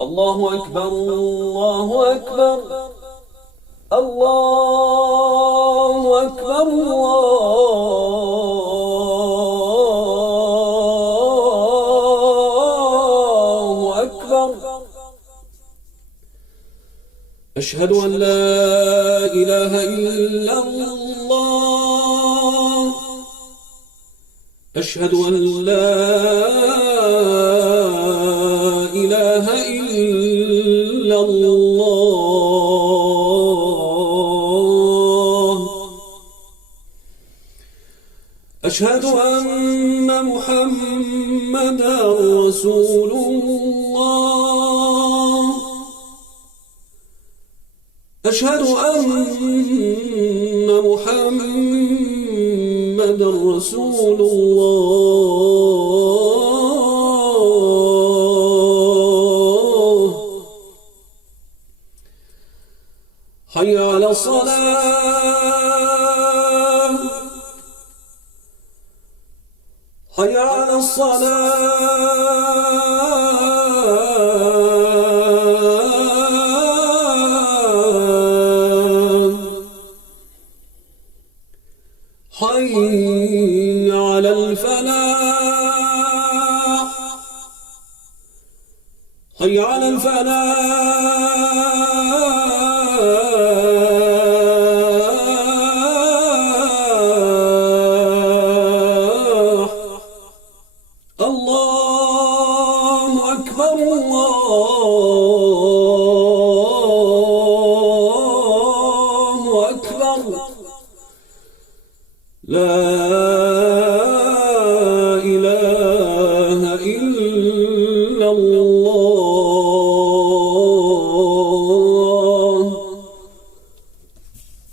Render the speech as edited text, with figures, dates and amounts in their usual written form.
الله أكبر الله أكبر الله أكبر الله أكبر. أشهد أن لا إله إلا الله. أشهد أن لا إله إلا الله. أشهد أن محمدا رسول الله. أشهد أن محمدا رسول الله. حي على الصلاة. حي على الصلاة. حي على الفلاح. حي على الفلاح. الله أكبر الله أكبر. لا إله إلا الله.